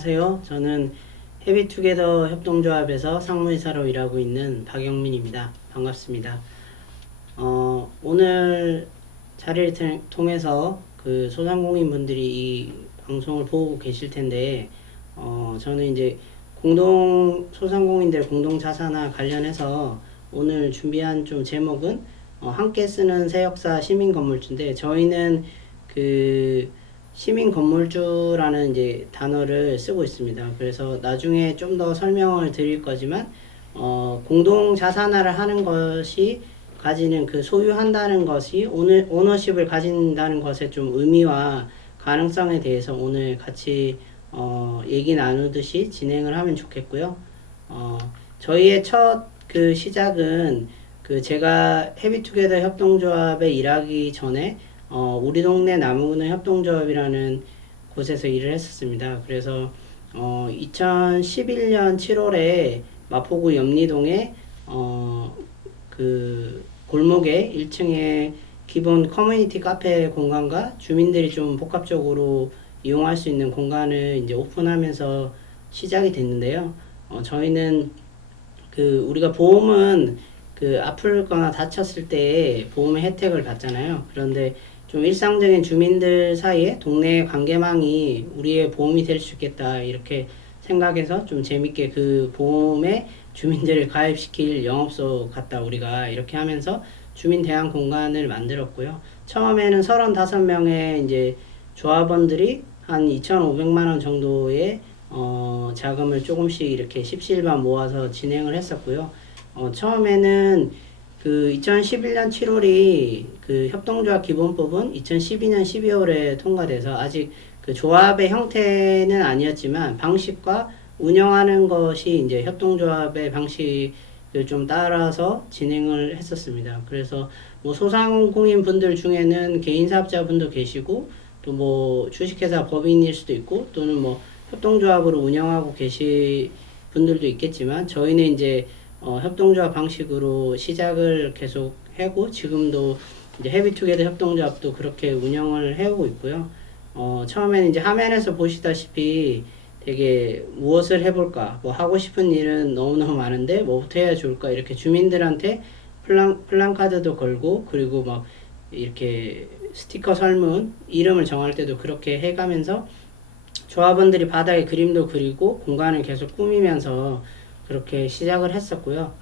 안녕하세요. 저는 해비투게더 협동조합에서 상무이사로 일하고 있는 박영민입니다. 반갑습니다. 오늘 자리를 통해서 그 소상공인분들이 이 방송을 보고 계실 텐데, 저는 이제 소상공인들 공동자산화 관련해서 오늘 준비한 좀 제목은 함께 쓰는 새역사 시민건물주인데, 저희는 그 시민건물주라는 이제 단어를 쓰고 있습니다. 그래서 나중에 좀 더 설명을 드릴 거지만, 공동자산화를 하는 것이 가지는 그 소유한다는 것이 오너십을 가진다는 것의 좀 의미와 가능성에 대해서 오늘 같이 얘기 나누듯이 진행을 하면 좋겠고요. 저희의 첫 그 시작은 그 제가 해비투게더 협동조합에 일하기 전에 우리 동네 나무그늘 협동조합이라는 곳에서 일을 했었습니다. 그래서 2011년 7월에 마포구 염리동에 그 골목에 1층에 기본 커뮤니티 카페 공간과 주민들이 좀 복합적으로 이용할 수 있는 공간을 이제 오픈하면서 시작이 됐는데요. 저희는 그 우리가 보험은 그 아프거나 다쳤을 때 보험의 혜택을 받잖아요. 그런데 좀 일상적인 주민들 사이에 동네 관계망이 우리의 보험이 될 수 있겠다 이렇게 생각해서 좀 재밌게 그 보험에 주민들을 가입시킬 영업소 같다 우리가 이렇게 하면서 주민 대항 공간을 만들었고요. 처음에는 35명의 이제 조합원들이 한 2,500만 원 정도의 자금을 조금씩 이렇게 십시일반 모아서 진행을 했었고요. 처음에는 그 2011년 7월이 그 협동조합 기본법은 2012년 12월에 통과돼서 아직 그 조합의 형태는 아니었지만 방식과 운영하는 것이 이제 협동조합의 방식을 좀 따라서 진행을 했었습니다. 그래서 뭐 소상공인 분들 중에는 개인 사업자 분도 계시고 또 뭐 주식회사 법인일 수도 있고 또는 뭐 협동조합으로 운영하고 계신 분들도 있겠지만 저희는 이제 협동조합 방식으로 시작을 계속 하고 지금도 이제 해비투게더 협동조합도 그렇게 운영을 해오고 있고요. 처음에는 이제 화면에서 보시다시피 되게 무엇을 해볼까, 뭐 하고 싶은 일은 너무너무 많은데 뭐부터 해야 좋을까 이렇게 주민들한테 플랜카드도 걸고 그리고 막 이렇게 스티커 설문 이름을 정할 때도 그렇게 해가면서 조합원들이 바닥에 그림도 그리고 공간을 계속 꾸미면서 그렇게 시작을 했었고요.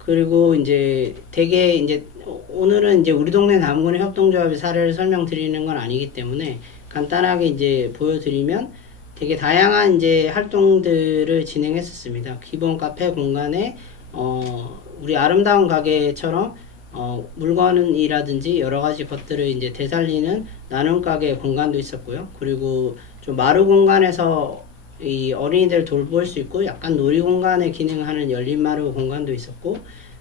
그리고 이제 되게 이제 오늘은 이제 우리 동네 나무그늘 협동조합의 사례를 설명드리는 건 아니기 때문에 간단하게 이제 보여드리면 되게 다양한 이제 활동들을 진행했었습니다. 기본 카페 공간에 우리 아름다운 가게처럼 물건이라든지 여러 가지 것들을 이제 되살리는 나눔 가게 공간도 있었고요. 그리고 좀 마루 공간에서 이 어린이들 돌볼 수 있고 약간 놀이 공간의 기능하는 열린 마루 공간도 있었고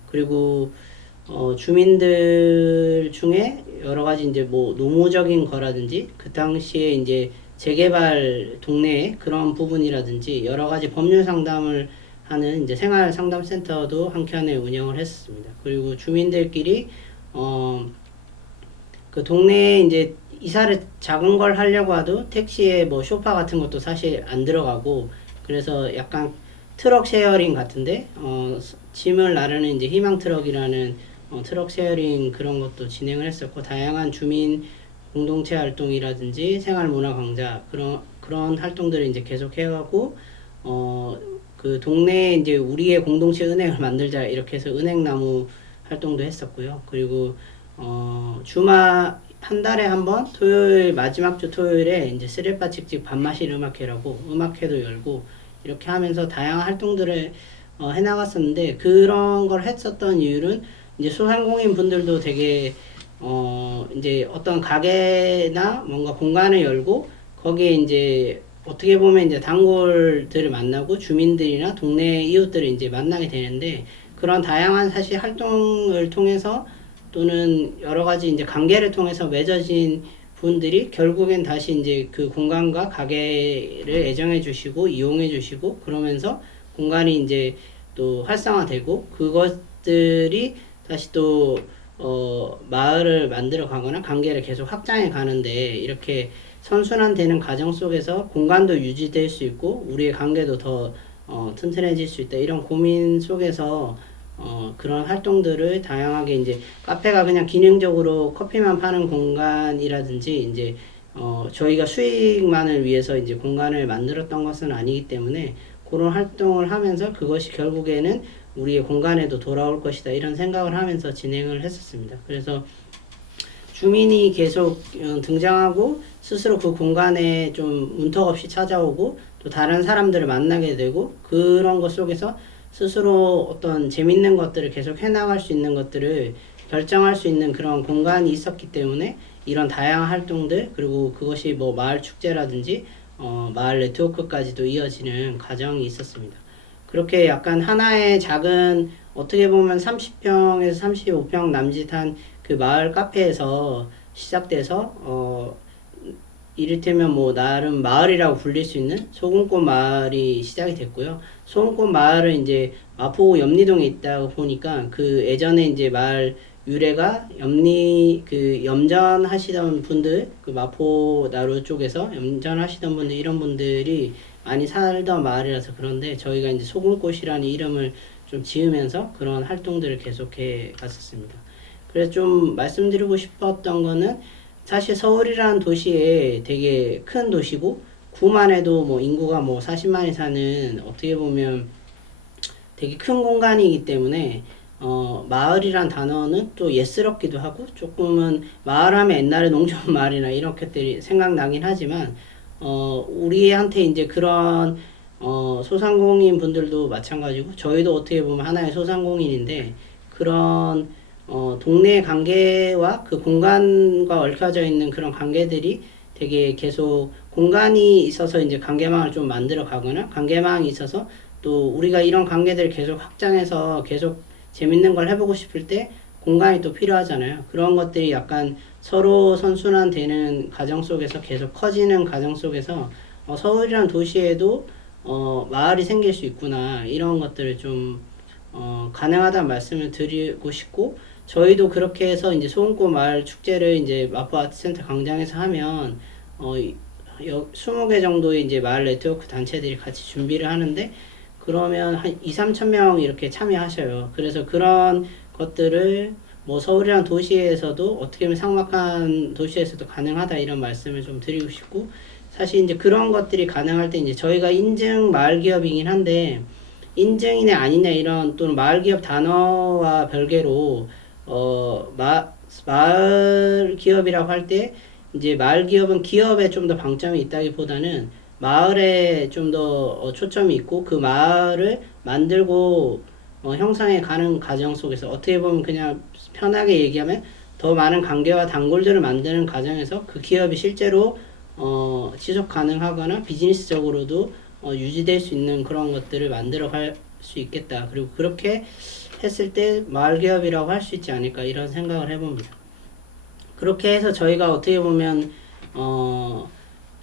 그리고 주민들 중에 여러 가지 이제 뭐 노무적인 거라든지 그 당시에 이제 재개발 동네에 그런 부분이라든지 여러 가지 법률 상담을 하는 이제 생활 상담 센터도 한켠에 운영을 했습니다. 그리고 주민들끼리 그 동네에 이제 이사를 작은 걸 하려고 해도 택시에 뭐 쇼파 같은 것도 사실 안 들어가고 그래서 약간 트럭 쉐어링 같은데 짐을 나르는 이제 희망 트럭이라는 트럭 쉐어링 그런 것도 진행을 했었고 다양한 주민 공동체 활동이라든지 생활 문화 강좌 그런 활동들을 이제 계속 해가고 그 동네에 이제 우리의 공동체 은행을 만들자 이렇게 해서 은행나무 활동도 했었고요. 그리고 한 달에 한 번 토요일 마지막 주 토요일에 이제 쓰레빠 칙칙 밥마실 음악회라고 음악회도 열고 이렇게 하면서 다양한 활동들을 해나갔었는데 그런 걸 했었던 이유는 이제 소상공인 분들도 되게 이제 어떤 가게나 뭔가 공간을 열고 거기에 이제 어떻게 보면 이제 단골들을 만나고 주민들이나 동네 이웃들을 이제 만나게 되는데 그런 다양한 사실 활동을 통해서 또는 여러 가지 이제 관계를 통해서 맺어진 분들이 결국엔 다시 이제 그 공간과 가게를 애정해 주시고 이용해 주시고 그러면서 공간이 이제 또 활성화되고 그것들이 다시 또 마을을 만들어 가거나 관계를 계속 확장해 가는데 이렇게 선순환되는 과정 속에서 공간도 유지될 수 있고 우리의 관계도 더 튼튼해질 수 있다. 이런 고민 속에서 그런 활동들을 다양하게 이제 카페가 그냥 기능적으로 커피만 파는 공간이라든지 이제 저희가 수익만을 위해서 이제 공간을 만들었던 것은 아니기 때문에 그런 활동을 하면서 그것이 결국에는 우리의 공간에도 돌아올 것이다. 이런 생각을 하면서 진행을 했었습니다. 그래서 주민이 계속 등장하고 스스로 그 공간에 좀 문턱 없이 찾아오고 또 다른 사람들을 만나게 되고 그런 것 속에서 스스로 어떤 재밌는 것들을 계속 해나갈 수 있는 것들을 결정할 수 있는 그런 공간이 있었기 때문에 이런 다양한 활동들 그리고 그것이 뭐 마을 축제라든지 마을 네트워크까지도 이어지는 과정이 있었습니다. 그렇게 약간 하나의 작은 어떻게 보면 30평에서 35평 남짓한 그 마을 카페에서 시작돼서 이를테면 뭐 나름 마을이라고 불릴 수 있는 소금꽃 마을이 시작이 됐고요. 소금꽃 마을은 이제 마포구 염리동에 있다 보니까 그 예전에 이제 마을 유래가 염전하시던 분들 그 마포 나루 쪽에서 염전하시던 분들 이런 분들이 많이 살던 마을이라서 그런데 저희가 이제 소금꽃이라는 이름을 좀 지으면서 그런 활동들을 계속해 갔었습니다. 그래서 좀 말씀드리고 싶었던 거는 사실 서울이라는 도시에 되게 큰 도시고 구만 해도 뭐 인구가 뭐 40만이 사는 어떻게 보면 되게 큰 공간이기 때문에 마을이란 단어는 또 옛스럽기도 하고 조금은 마을하면 옛날에 농촌 마을이나 이런 것들이 생각나긴 하지만 우리한테 이제 그런 소상공인 분들도 마찬가지고 저희도 어떻게 보면 하나의 소상공인인데 그런 동네 관계와 그 공간과 얽혀져 있는 그런 관계들이 되게 계속 공간이 있어서 이제 관계망을 좀 만들어 가거나 관계망이 있어서 또 우리가 이런 관계들을 계속 확장해서 계속 재밌는 걸 해보고 싶을 때 공간이 또 필요하잖아요. 그런 것들이 약간 서로 선순환되는 과정 속에서 계속 커지는 과정 속에서 서울이라는 도시에도 마을이 생길 수 있구나 이런 것들을 좀 가능하다는 말씀을 드리고 싶고 저희도 그렇게 해서 이제 소금꽃 마을 축제를 이제 마포 아트센터 광장에서 하면 20개 정도의 이제 마을 네트워크 단체들이 같이 준비를 하는데 그러면 한 2, 3천 명 이렇게 참여하셔요. 그래서 그런 것들을 뭐 서울이라는 도시에서도 어떻게 보면 삭막한 도시에서도 가능하다 이런 말씀을 좀 드리고 싶고 사실 이제 그런 것들이 가능할 때 이제 저희가 인증 마을 기업이긴 한데 인증이냐 아니냐 이런 또는 마을 기업 단어와 별개로 마을 기업이라고 할 때 이제 마을 기업은 기업에 좀 더 방점이 있다기보다는 마을에 좀 더 초점이 있고 그 마을을 만들고 형성해 가는 과정 속에서 어떻게 보면 그냥 편하게 얘기하면 더 많은 관계와 단골들을 만드는 과정에서 그 기업이 실제로 지속 가능하거나 비즈니스적으로도 유지될 수 있는 그런 것들을 만들어 갈 수 있겠다. 그리고 그렇게 했을 때 마을 기업이라고 할 수 있지 않을까 이런 생각을 해봅니다. 그렇게 해서 저희가 어떻게 보면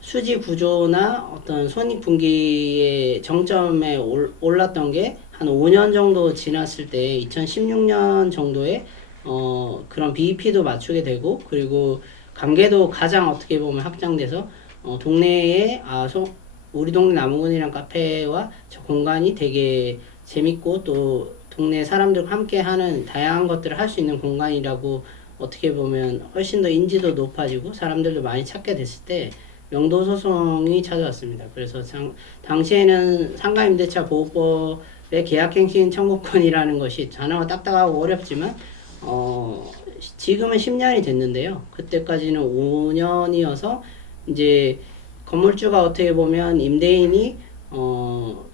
수지 구조나 어떤 손익분기의 정점에 올랐던 게 한 5년 정도 지났을 때 2016년 정도에 그런 BEP도 맞추게 되고 그리고 관계도 가장 어떻게 보면 확장돼서 동네에 우리 동네 나무근이랑 카페와 저 공간이 되게 재밌고 또 동네 사람들과 함께 하는 다양한 것들을 할 수 있는 공간이라고 어떻게 보면 훨씬 더 인지도 높아지고 사람들도 많이 찾게 됐을 때 명도 소송이 찾아왔습니다. 그래서 당시에는 상가임대차 보호법의 계약갱신 청구권이라는 것이 단어가 딱딱하고 어렵지만 지금은 10년이 됐는데요. 그때까지는 5년이어서 이제 건물주가 어떻게 보면 임대인이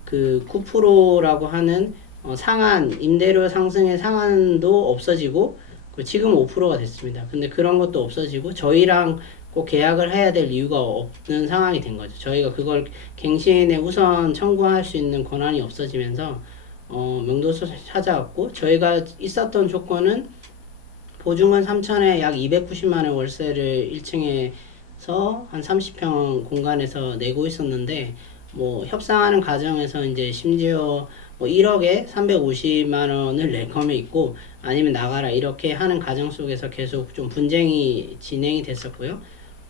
그 9%라고 하는 상한 임대료 상승의 상한도 없어지고 지금 5%가 됐습니다. 근데 그런 것도 없어지고 저희랑 꼭 계약을 해야 될 이유가 없는 상황이 된 거죠. 저희가 그걸 갱신에 우선 청구할 수 있는 권한이 없어지면서 명도소 찾아왔고 저희가 있었던 조건은 보증금 3천에 약 290만 원 월세를 1층에서 한 30평 공간에서 내고 있었는데 뭐 협상하는 과정에서 이제 심지어 뭐 1억에 350만 원을 낼 거면 있고 아니면 나가라 이렇게 하는 과정 속에서 계속 좀 분쟁이 진행이 됐었고요.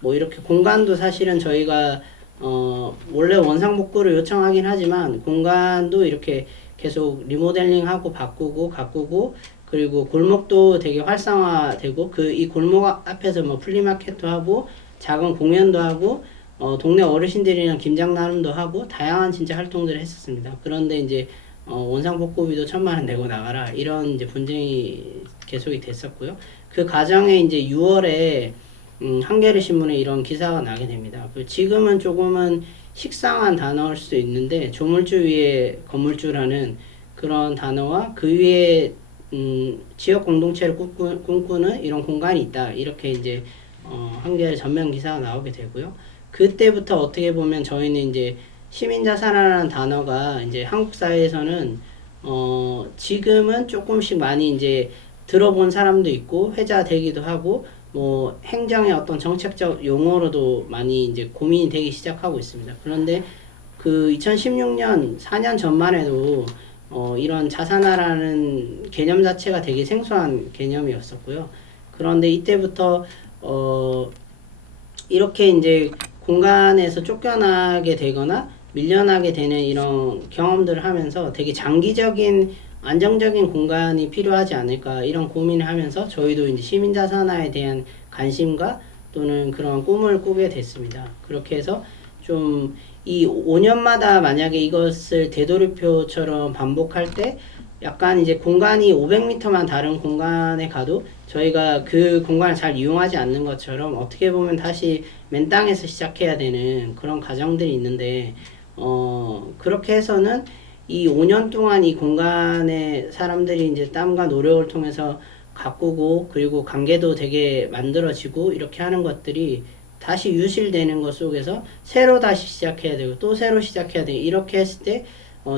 뭐 이렇게 공간도 사실은 저희가 원래 원상복구를 요청하긴 하지만 공간도 이렇게 계속 리모델링하고 바꾸고 가꾸고 그리고 골목도 되게 활성화되고 이 골목 앞에서 뭐 플리마켓도 하고 작은 공연도 하고 동네 어르신들이랑 김장 나눔도 하고 다양한 진짜 활동들을 했었습니다. 그런데 이제 원상복구비도 1,000만 원 내고 나가라 이런 이제 분쟁이 계속이 됐었고요. 그 과정에 이제 6월에 한겨레 신문에 이런 기사가 나게 됩니다. 지금은 조금은 식상한 단어일 수도 있는데 조물주 위에 건물주라는 그런 단어와 그 위에 지역 공동체를 꿈꾸는 이런 공간이 있다. 이렇게 이제 한겨레 전면 기사가 나오게 되고요. 그때부터 어떻게 보면 저희는 이제 시민자산이라는 단어가 이제 한국 사회에서는 지금은 조금씩 많이 이제 들어본 사람도 있고 회자되기도 하고 뭐 행정의 어떤 정책적 용어로도 많이 이제 고민이 되기 시작하고 있습니다. 그런데 그 2016년 4년 전만 해도 이런 자산화라는 개념 자체가 되게 생소한 개념이었었고요. 그런데 이때부터 이렇게 이제 공간에서 쫓겨나게 되거나 밀려나게 되는 이런 경험들을 하면서 되게 장기적인 안정적인 공간이 필요하지 않을까 이런 고민을 하면서 저희도 이제 시민자산화에 대한 관심과 또는 그런 꿈을 꾸게 됐습니다. 그렇게 해서 좀 이 5년마다 만약에 이것을 되돌이표처럼 반복할 때 약간 이제 공간이 500m만 다른 공간에 가도 저희가 그 공간을 잘 이용하지 않는 것처럼 어떻게 보면 다시 맨 땅에서 시작해야 되는 그런 과정들이 있는데 그렇게 해서는 이 5년 동안 이 공간에 사람들이 이제 땀과 노력을 통해서 가꾸고 그리고 관계도 되게 만들어지고 이렇게 하는 것들이 다시 유실되는 것 속에서 새로 다시 시작해야 되고 또 새로 시작해야 되고 이렇게 했을 때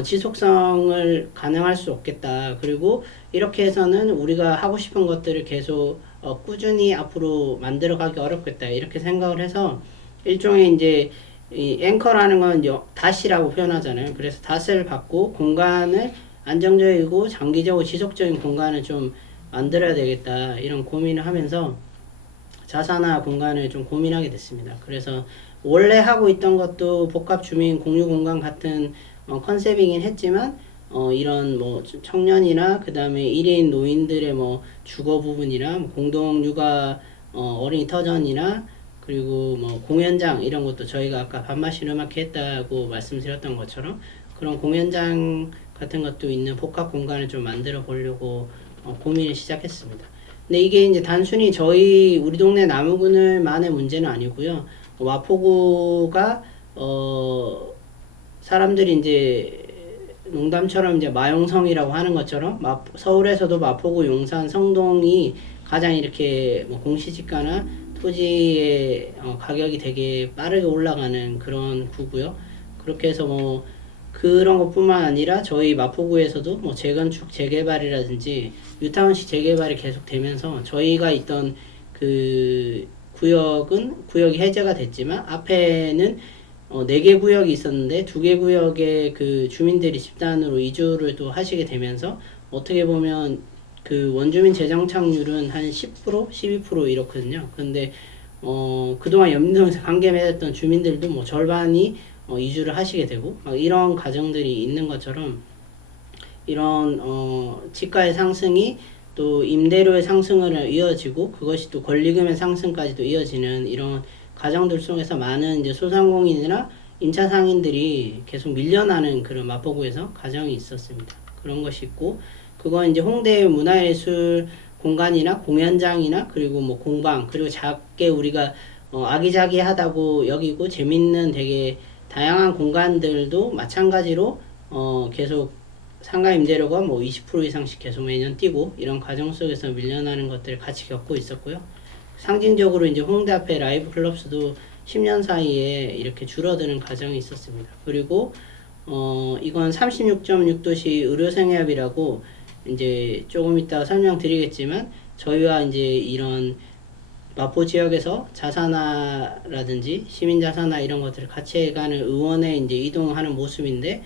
지속성을 가능할 수 없겠다. 그리고 이렇게 해서는 우리가 하고 싶은 것들을 계속 꾸준히 앞으로 만들어가기 어렵겠다. 이렇게 생각을 해서 일종의 이제 이 앵커라는 건 닷이라고 표현하잖아요. 그래서 닷을 받고 공간을 안정적이고 장기적으로 지속적인 공간을 좀 만들어야 되겠다. 이런 고민을 하면서 자산화 공간을 좀 고민하게 됐습니다. 그래서 원래 하고 있던 것도 복합주민 공유공간 같은 컨셉이긴 했지만 이런 뭐 청년이나 그 다음에 1인 노인들의 뭐 주거 부분이나 뭐 공동육아 어린이 터전이나 그리고 뭐 공연장 이런 것도 저희가 아까 밥맛인 음악회 했다고 말씀드렸던 것처럼 그런 공연장 같은 것도 있는 복합 공간을 좀 만들어 보려고 고민을 시작했습니다. 근데 이게 이제 단순히 우리 동네 나무그늘만의 문제는 아니고요. 마포구가 사람들이 이제 농담처럼 이제 마용성이라고 하는 것처럼 서울에서도 마포구, 용산, 성동이 가장 이렇게 뭐 공시지가나 토지의 가격이 되게 빠르게 올라가는 그런 구고요. 그렇게 해서 뭐 그런 것뿐만 아니라 저희 마포구에서도 뭐 재건축, 재개발이라든지 뉴타운식 재개발이 계속 되면서 저희가 있던 그 구역이 해제가 됐지만 앞에는 4개 구역이 있었는데 2개 구역의 그 주민들이 집단으로 이주를 또 하시게 되면서 어떻게 보면 그 원주민 재정착률은 한 10%, 12% 이렇거든요. 근데 그동안 연민동에서 관계 맺었던 주민들도 뭐 절반이 이주를 하시게 되고 이런 과정들이 있는 것처럼 이런 지가의 상승이 또 임대료의 상승으로 이어지고 그것이 또 권리금의 상승까지도 이어지는 이런 과정들 속에서 많은 이제 소상공인이나 임차 상인들이 계속 밀려나는 그런 마포구에서 과정이 있었습니다. 그런 것이 있고 그건 이제 홍대 문화예술 공간이나 공연장이나 그리고 뭐 공방 그리고 작게 우리가 아기자기하다고 여기고 재밌는 되게 다양한 공간들도 마찬가지로 계속 상가 임대료가 뭐 20% 이상씩 계속 매년 뛰고 이런 과정 속에서 밀려나는 것들을 같이 겪고 있었고요. 상징적으로 이제 홍대 앞에 라이브 클럽수도 10년 사이에 이렇게 줄어드는 과정이 있었습니다. 그리고 이건 36.6도시 의료생협이라고 이제 조금 이따 설명드리겠지만 저희와 이제 이런 마포 지역에서 자산화라든지 시민자산화 이런 것들을 같이 해가는 의원에 이제 이동하는 모습인데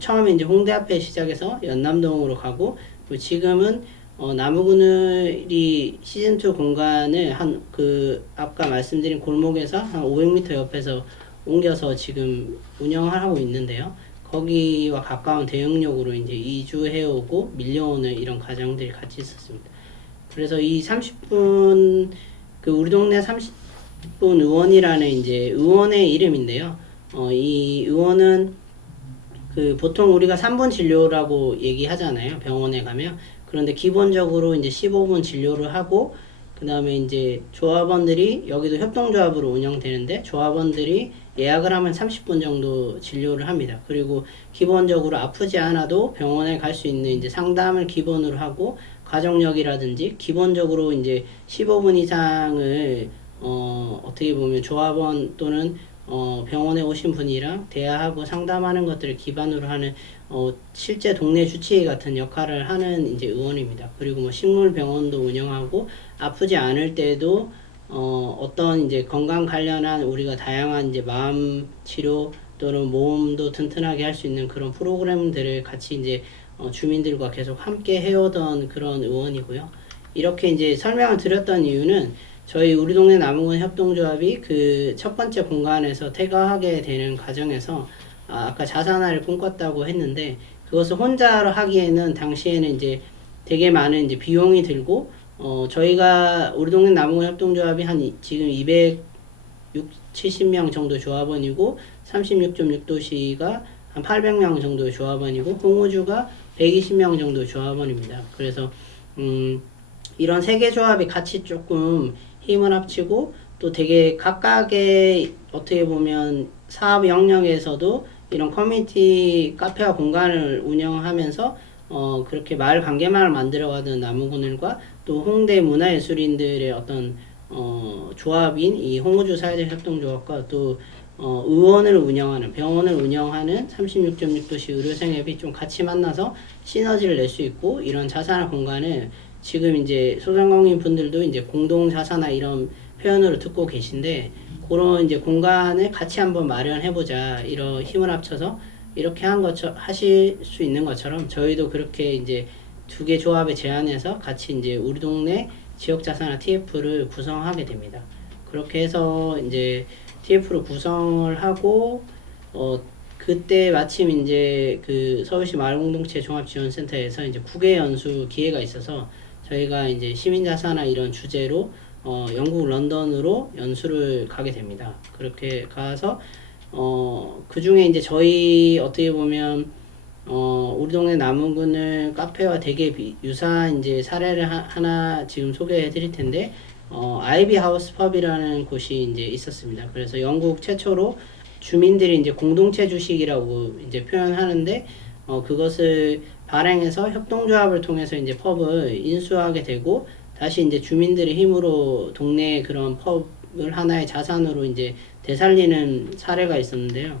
처음에 이제 홍대 앞에 시작해서 연남동으로 가고 지금은 나무그늘이 시즌2 공간을 아까 말씀드린 골목에서 한 500m 옆에서 옮겨서 지금 운영을 하고 있는데요. 거기와 가까운 대형역으로 이제 이주해오고 밀려오는 이런 과정들이 같이 있었습니다. 그래서 이 30분, 우리 동네 30분 의원이라는 이제 의원의 이름인데요. 이 의원은 보통 우리가 3분 진료라고 얘기하잖아요. 병원에 가면. 그런데 기본적으로 이제 15분 진료를 하고, 그 다음에 이제 조합원들이, 여기도 협동조합으로 운영되는데, 조합원들이 예약을 하면 30분 정도 진료를 합니다. 그리고 기본적으로 아프지 않아도 병원에 갈 수 있는 이제 상담을 기본으로 하고, 가족력이라든지, 기본적으로 이제 15분 이상을, 어떻게 보면 조합원 또는 병원에 오신 분이랑 대화하고 상담하는 것들을 기반으로 하는 실제 동네 주치의 같은 역할을 하는 이제 의원입니다. 그리고 뭐 식물병원도 운영하고 아프지 않을 때도 어떤 이제 건강 관련한 우리가 다양한 이제 마음 치료 또는 몸도 튼튼하게 할 수 있는 그런 프로그램들을 같이 이제 주민들과 계속 함께 해오던 그런 의원이고요. 이렇게 이제 설명을 드렸던 이유는 저희 우리 동네 나무군 협동조합이 첫 번째 공간에서 퇴거하게 되는 과정에서 아까 자산화를 꿈꿨다고 했는데 그것을 혼자 하기에는 당시에는 이제 되게 많은 이제 비용이 들고 저희가 우리 동네 나무군 협동조합이 지금 270명 정도 조합원이고 36.6도시가 한 800명 정도 조합원이고 홍우주가 120명 정도 조합원입니다. 그래서 이런 세 개 조합이 같이 조금 힘을 합치고 또 되게 각각의 어떻게 보면 사업 영역에서도 이런 커뮤니티 카페와 공간을 운영하면서 그렇게 마을 관계망을 만들어가던 나무그늘과 또 홍대 문화예술인들의 어떤 조합인 이 홍우주 사회적 협동조합과 또 의원을 운영하는 병원을 운영하는 36.6도시 의료생협이 좀 같이 만나서 시너지를 낼 수 있고 이런 자산화 공간을 지금 이제 소상공인 분들도 이제 공동 자산화 이런 표현으로 듣고 계신데 그런 이제 공간을 같이 한번 마련해보자 이런 힘을 합쳐서 이렇게 하실 수 있는 것처럼 저희도 그렇게 이제 두 개 조합에 제안해서 같이 이제 우리 동네 지역자산화 TF를 구성하게 됩니다. 그렇게 해서 이제 TF를 구성을 하고 그때 마침 이제 서울시 마을공동체 종합지원센터에서 이제 국외 연수 기회가 있어서 저희가 이제 시민자산화 이런 주제로 영국 런던으로 연수를 가게 됩니다. 그렇게 가서 그 중에 이제 저희 어떻게 보면 우리 동네 나무그늘 카페와 되게 유사한 이제 사례를 하나 지금 소개해 드릴 텐데 아이비 하우스 펍이라는 곳이 이제 있었습니다. 그래서 영국 최초로 주민들이 이제 공동체 주식이라고 이제 표현하는데 그것을 발행해서 협동조합을 통해서 이제 펍을 인수하게 되고 다시 이제 주민들의 힘으로 동네에 그런 펍을 하나의 자산으로 이제 되살리는 사례가 있었는데요.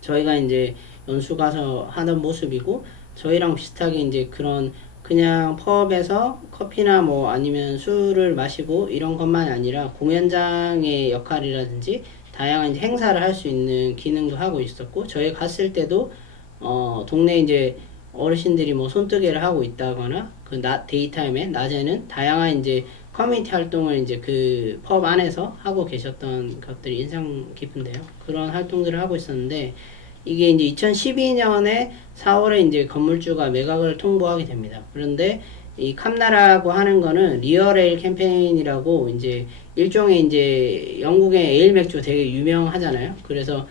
저희가 이제 연수 가서 하는 모습이고 저희랑 비슷하게 이제 그런 그냥 펍에서 커피나 뭐 아니면 술을 마시고 이런 것만이 아니라 공연장의 역할이라든지 다양한 이제 행사를 할 수 있는 기능도 하고 있었고 저희 갔을 때도 동네 이제 어르신들이 뭐 손뜨개를 하고 있다거나 데이타임에 낮에는 다양한 이제 커뮤니티 활동을 이제 펍 안에서 하고 계셨던 것들이 인상 깊은데요. 그런 활동들을 하고 있었는데 이게 이제 2012년에 4월에 이제 건물주가 매각을 통보하게 됩니다. 그런데 이 캄나라고 하는 거는 리얼에일 캠페인이라고 이제 일종의 이제 영국의 에일 맥주 되게 유명하잖아요. 그래서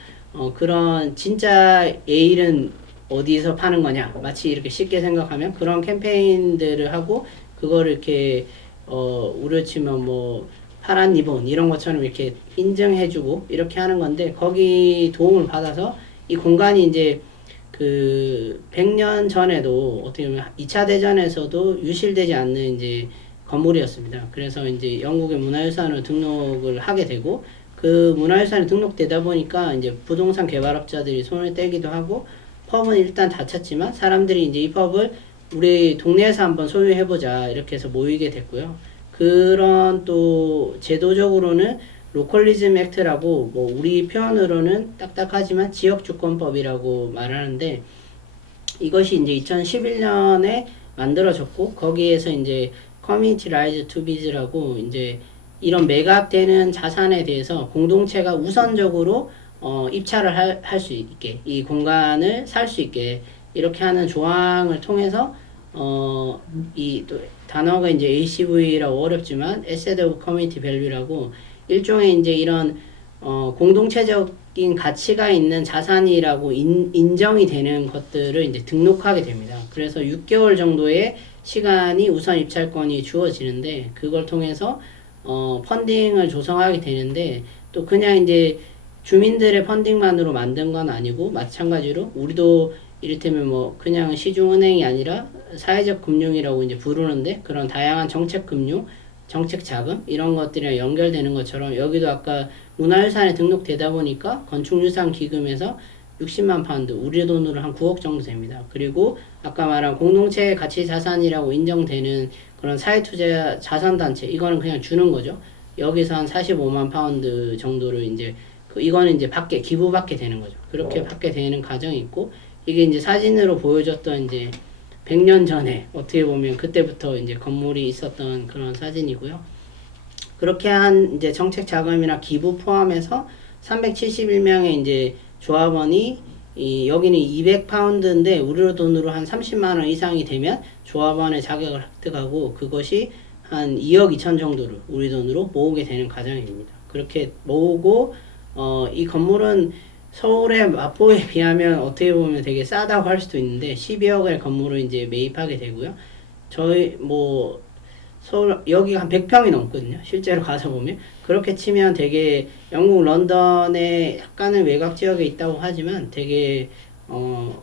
그런 진짜 에일은 어디서 파는 거냐 마치 이렇게 쉽게 생각하면 그런 캠페인들을 하고 그거를 이렇게 우려 치면 뭐 파란 리본 이런 것처럼 이렇게 인증해주고 이렇게 하는 건데 거기 도움을 받아서 이 공간이 이제 100년 전에도 어떻게 보면 2차 대전에서도 유실되지 않는 이제 건물이었습니다. 그래서 이제 영국의 문화유산으로 등록을 하게 되고 그 문화유산에 등록되다 보니까 이제 부동산 개발업자들이 손을 떼기도 하고 펍은 일단 닫혔지만 사람들이 이제 이 펍을 우리 동네에서 한번 소유해보자 이렇게 해서 모이게 됐고요. 그런 또 제도적으로는 로컬리즘 액트라고 뭐 우리 표현으로는 딱딱하지만 지역주권법이라고 말하는데 이것이 이제 2011년에 만들어졌고, 거기에서 이제 커뮤니티 라이즈 투 비즈라고 이제 이런 매각되는 자산에 대해서 공동체가 우선적으로 입찰을 할 수 있게, 이 공간을 살 수 있게 이렇게 하는 조항을 통해서 이 또 단어가 이제 ACV라고 어렵지만 Asset of Community Value라고 일종의 이제 이런 공동체적인 가치가 있는 자산이라고 인정이 되는 것들을 이제 등록하게 됩니다. 그래서 6개월 정도의 시간이 우선 입찰권이 주어지는데, 그걸 통해서 펀딩을 조성하게 되는데, 또 그냥 이제 주민들의 펀딩만으로 만든 건 아니고, 마찬가지로 우리도 이를테면 뭐 그냥 시중은행이 아니라 사회적 금융이라고 이제 부르는데, 그런 다양한 정책 금융, 정책 자금 이런 것들이랑 연결되는 것처럼, 여기도 아까 문화유산에 등록되다 보니까 건축유산 기금에서 60만 파운드, 우리 돈으로 한 9억 정도 됩니다. 그리고 아까 말한 공동체 가치 자산이라고 인정되는 그런 사회투자 자산단체, 이거는 그냥 주는 거죠. 여기서 한 45만 파운드 정도를 이제 이거는 이제 기부받게 되는 거죠. 그렇게 받게 되는 과정이 있고, 이게 이제 사진으로 보여줬던 이제 100년 전에 어떻게 보면 그때부터 이제 건물이 있었던 그런 사진이고요. 그렇게 한 이제 정책 자금이나 기부 포함해서 371명의 이제 조합원이 여기는 200파운드인데 우리 돈으로 한 30만 원 이상이 되면 조합원의 자격을 획득하고, 그것이 한 2억 2천 정도를 우리 돈으로 모으게 되는 과정입니다. 그렇게 모으고 이 건물은 서울의 마포에 비하면 어떻게 보면 되게 싸다고 할 수도 있는데 12억의 건물을 이제 매입하게 되고요. 저희 뭐 서울 여기가 한 100평이 넘거든요. 실제로 가서 보면 그렇게 치면 되게 영국 런던에 약간은 외곽 지역에 있다고 하지만 되게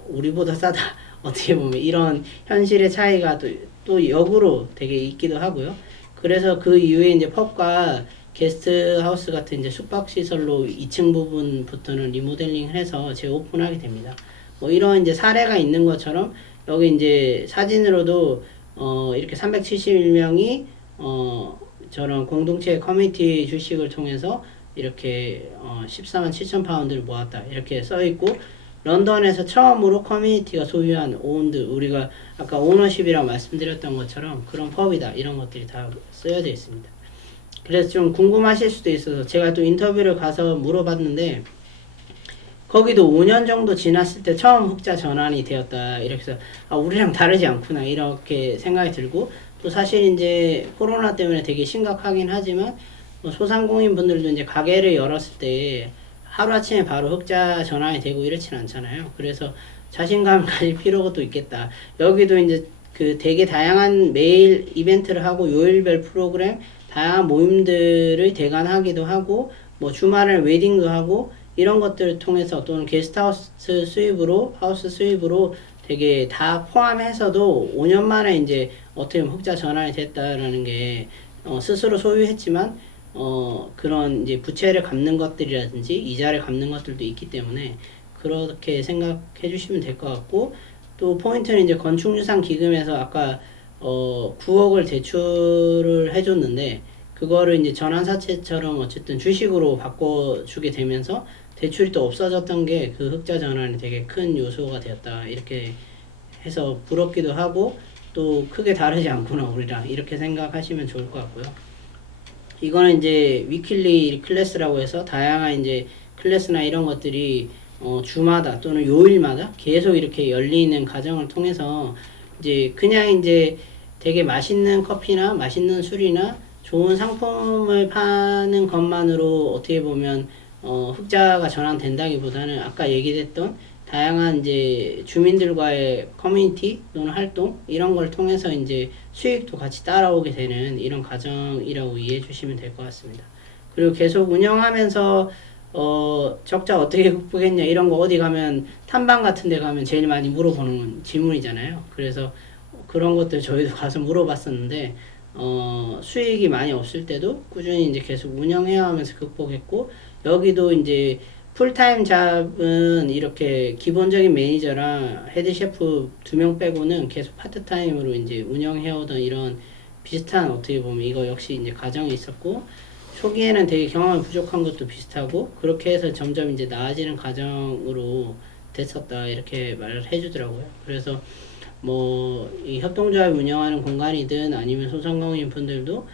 우리보다 싸다. 어떻게 보면 이런 현실의 차이가 또 역으로 되게 있기도 하고요. 그래서 그 이후에 이제 펍과 게스트하우스 같은 이제 숙박시설로 2층 부분부터는 리모델링을 해서 재오픈하게 됩니다. 뭐 이런 이제 사례가 있는 것처럼 여기 이제 사진으로도 이렇게 371명이 저런 공동체 커뮤니티 주식을 통해서 이렇게 14만 7천 파운드를 모았다 이렇게 써 있고, 런던에서 처음으로 커뮤니티가 소유한 오운드, 우리가 아까 오너십이라고 말씀드렸던 것처럼 그런 펍이다, 이런 것들이 다 쓰여져 있습니다. 그래서 좀 궁금하실 수도 있어서 제가 또 인터뷰를 가서 물어봤는데, 거기도 5년 정도 지났을 때 처음 흑자 전환이 되었다 이렇게 해서 우리랑 다르지 않구나 이렇게 생각이 들고, 또 사실 이제 코로나 때문에 되게 심각하긴 하지만 소상공인 분들도 이제 가게를 열었을 때 하루아침에 바로 흑자 전환이 되고 이렇진 않잖아요. 그래서 자신감을 가질 필요가 또 있겠다. 여기도 이제 그 되게 다양한 매일 이벤트를 하고 요일별 프로그램, 다양한 모임들을 대관하기도 하고, 뭐 주말에 웨딩도 하고, 이런 것들을 통해서 또는 게스트하우스 수입으로, 하우스 수입으로 되게 다 포함해서도 5년 만에 이제 어떻게 보면 흑자 전환이 됐다라는 게 스스로 소유했지만 그런 이제 부채를 갚는 것들이라든지 이자를 갚는 것들도 있기 때문에 그렇게 생각해 주시면 될 것 같고, 또 포인트는 이제 건축유산 기금에서 아까 9억을 대출을 해줬는데, 그거를 이제 전환사채처럼 어쨌든 주식으로 바꿔주게 되면서 대출이 또 없어졌던 게 그 흑자 전환이 되게 큰 요소가 되었다 이렇게 해서 부럽기도 하고, 또 크게 다르지 않구나 우리랑 이렇게 생각하시면 좋을 것 같고요. 이거는 이제 위클리 클래스라고 해서 다양한 이제 클래스나 이런 것들이 주마다 또는 요일마다 계속 이렇게 열리는 과정을 통해서 이제 그냥 이제 되게 맛있는 커피나 맛있는 술이나 좋은 상품을 파는 것만으로 어떻게 보면 흑자가 전환된다기보다는 아까 얘기했던 다양한 이제 주민들과의 커뮤니티 또는 활동 이런 걸 통해서 이제 수익도 같이 따라오게 되는 이런 과정이라고 이해해 주시면 될 것 같습니다. 그리고 계속 운영하면서 적자 어떻게 극복했냐 이런 거 어디 가면 탐방 같은 데 가면 제일 많이 물어보는 질문이잖아요. 그래서 그런 것들 저희도 가서 물어봤었는데 수익이 많이 없을 때도 꾸준히 이제 계속 운영해야 하면서 극복했고, 여기도 이제 풀타임 잡은 이렇게 기본적인 매니저랑 헤드 셰프 2명 빼고는 계속 파트타임으로 이제 운영해오던 이런 비슷한 어떻게 보면 이거 역시 이제 과정이 있었고, 초기에는 되게 경험이 부족한 것도 비슷하고, 그렇게 해서 점점 이제 나아지는 과정으로 됐었다 이렇게 말을 해주더라고요. 그래서 이 협동조합 운영하는 공간이든 아니면 소상공인 분들도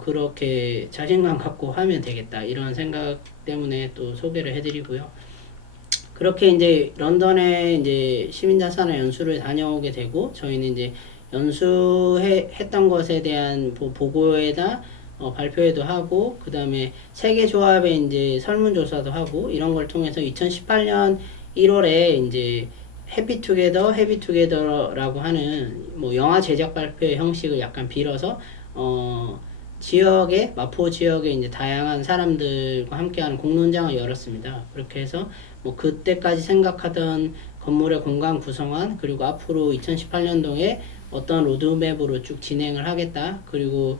그렇게 자신감 갖고 하면 되겠다 이런 생각 때문에 또 소개를 해드리고요. 그렇게 이제 런던에 이제 시민자산회 연수를 다녀오게 되고 저희는 이제 연수했던 것에 대한 보고에다 발표회도 하고 그 다음에 세계조합에 이제 설문조사도 하고 이런 걸 통해서 2018년 1월에 이제 해피투게더라고 하는 영화 제작 발표회 형식을 약간 빌어서 지역에 마포 지역에 이제 다양한 사람들과 함께하는 공론장을 열었습니다. 그렇게 해서 그때까지 생각하던 건물의 공간 구성안 그리고 앞으로 2018년도에 어떤 로드맵으로 쭉 진행을 하겠다. 그리고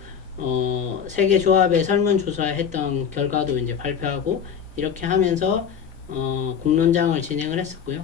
세계 조합에 설문조사했던 결과도 이제 발표하고 이렇게 하면서 공론장을 진행을 했었고요.